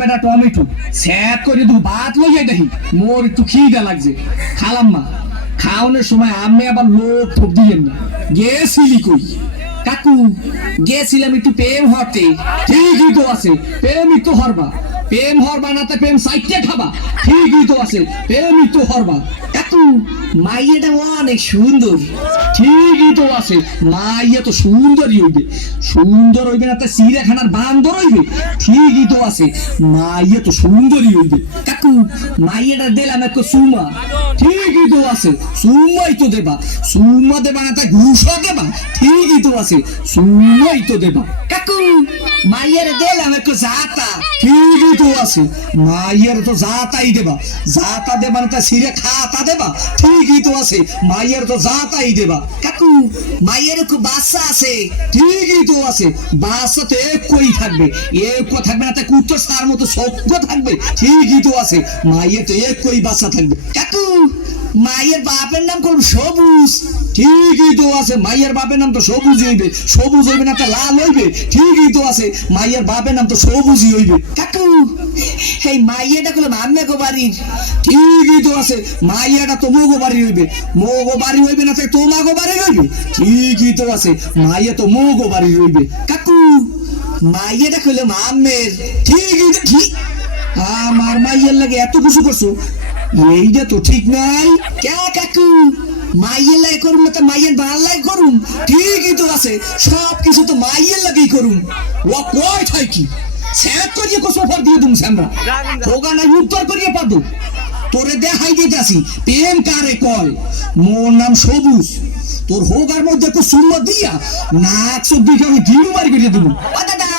বেটা টমেটো স্যাট করে দু ভাত লইয়া দেখি মোর একটু খিদা লাগছে খালাম মা খাওয়ানোর সময় আমি আবার লোক ঠোক দিলেন না গেছিলি কই কাকু গেছিলাম একটু প্রেম হতে ঠিকই তো আছে প্রেমই তো হরবা প্রেম হরবা না তা প্রেম সাইটে খাবা ঠিকই তো আছে প্রেমই তো হরবা কাকু মাইয়াটা অনেক সুন্দর ঠিকই তো আছে মাইয়া তো সুন্দরই হইবে সুন্দর হইবে না তা চিড়িয়াখানার বান্দর হইবে ঠিকই তো আছে মাইয়া তো সুন্দরই হইবে কাকু মাইয়াটা দিলাম একটু সুমা ঠিকই তো আছে সুমাই তো দেবা সুমা দেবা না তা ঘুষা দেবা ঠিকই তো আছে সুমাই তো দেবা কাকু মাইয়ার দিলাম একটু জাতা ঠিকই তো আছে মাইয়ার তো জাতাই দেবা জাতা দেবা না তা সিরে খাতা দেবা ঠিকই তো আছে মাইয়ার তো জাতাই দেবা কাকু মাইয়ার খুব বাচ্চা আছে ঠিকই তো আছে বাচ্চা তো একই থাকবে এক থাকবে না তা কুত্তর সার মতো সভ্য থাকবে ঠিকই তো আছে মাইয়ের তো একই বাচ্চা থাকবে কাকু মায়ের বাপের নাম কোন সবুজ ঠিকই তো আছে মায়ের বাপের নাম তো সবুজ হইবে সবুজ হইবে না তা লাল হইবে ঠিকই তো আছে মায়ের বাপের নাম তো সবুজই হইবে কাকু এই মাইয়াটা করলাম আমি গো বাড়ির ঠিকই তো আছে মাইয়াটা তো মোগো বাড়ি হইবে মোগো বাড়ি হইবে না তোমাগো বাড়ি হইবে ঠিকই তো আছে মাইয়া তো মোগো বাড়ি হইবে কাকু মাইয়াটা করলাম আমের ঠিকই তো ঠিক আমার মাইয়ার লাগে এত কিছু করছো এইটা তো ঠিক নাই কে কাকু মাইয়ের লাগে করুন না তো মাইয়ের ভাল লাগে করুন ঠিকই তো আছে সব কিছু তো মাইয়ের লাগেই করুন ও কয় ঠাই কি স্যার করিয়ে কোসফার দিয়ে দুম আমরা ওগা নাই উত্তর করিয়ে পাবো তোরে দেখাই দিতেছি প্রেম কারে কয় মোর নাম সবুজ তোর হোগার মধ্যে একটু সুন্দর দিয়া নাক সব দিকে আমি গিরু মারি করিয়ে দেবো দাদা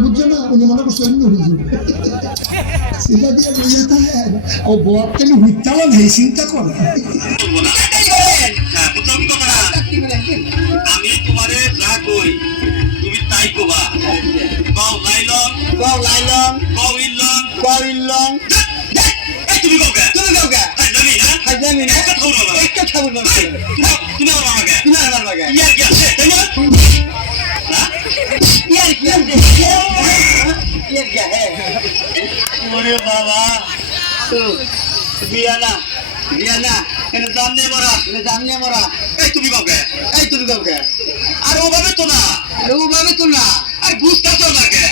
বুঝছে না উনি মনে করছে অন্য হুজুর সেটা দিয়ে বুঝতে ও বক্তব্য মিথ্যালা নেই চিন্তা কর আমি তোমারে যা কই তুমি তাই কবা কও লাইলং কও লাইলং কও ইলং কও ইলং তুমি কওকে হাইজামি না হাইজামি না একটা খাবো না তুমি আমার মাকে তুমি আমার মাকে ইয়ার কি আছে তাই না না ইয়ার কি আছে ইয়ার কি আছে ওরে বাবা বিয়ানা বিয়ানা এনে জামনে মরা এই তুমি কওকে আর ওভাবে তো না আর বুঝতা তো লাগে